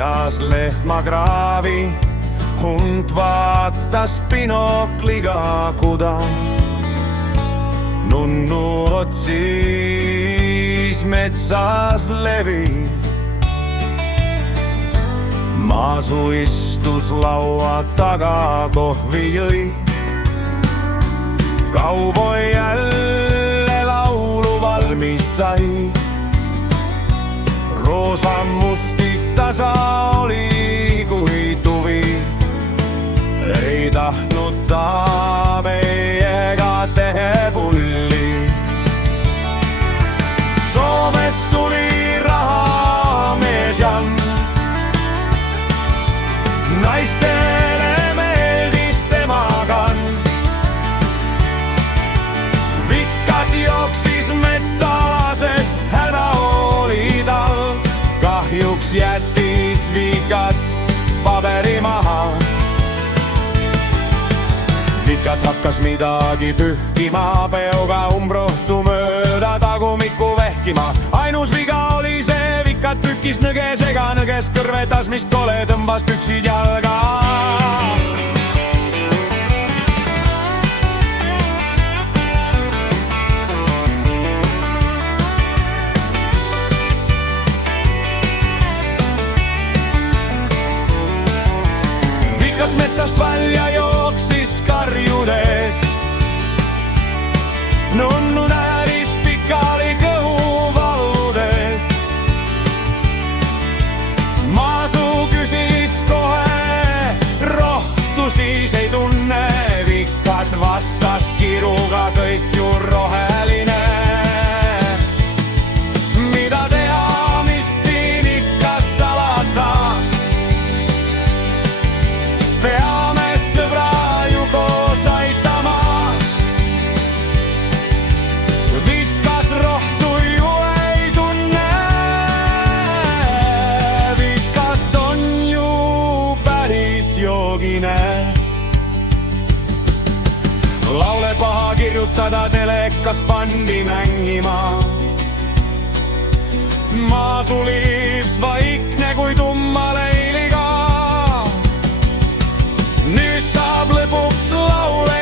ajas lehmakraavi, hund vaatas binokliga kuda. Nunnu otsis metsas levi, Maasu istus laua taga, kohvi jõi. Kauboi jälle laulu valmis sai, roosa mustik tasa oli kui tuvi. Ei tahtnud ta meiega tehepulli. Soomest tuli rahamees Jan, naistele meeldis tema kann. Vikkat jooksis metsasest, häda oli tal. Kahjuks jättis Vikat paberi maha. Vikat hakkas midagi pühkima, peoga umbrohtu mööda tagumikku vehkima. Ainus viga oli see, Vikat pükkis nõgesega, nõges kõrvetas, mis kole tõmbas püksid jalga. Vikat metsast välja jooksis karjudes, nunnu nääris pikali kõhu valludes. Maasu küsis kohe, rohtu siis ei tunne. Vikat vastas kiruga, kõik ju roheline. Mida teha, mis siin ikka salata? Peame sõbra ju koos aitama. Vikat rohtu ju ei tunne, Vikat on ju päris joogine. Laule paha kirjutada, telekas pandi mängima. Maasu liivs vaikne kui tumma leiliga. Nüüd saab lõpuks laule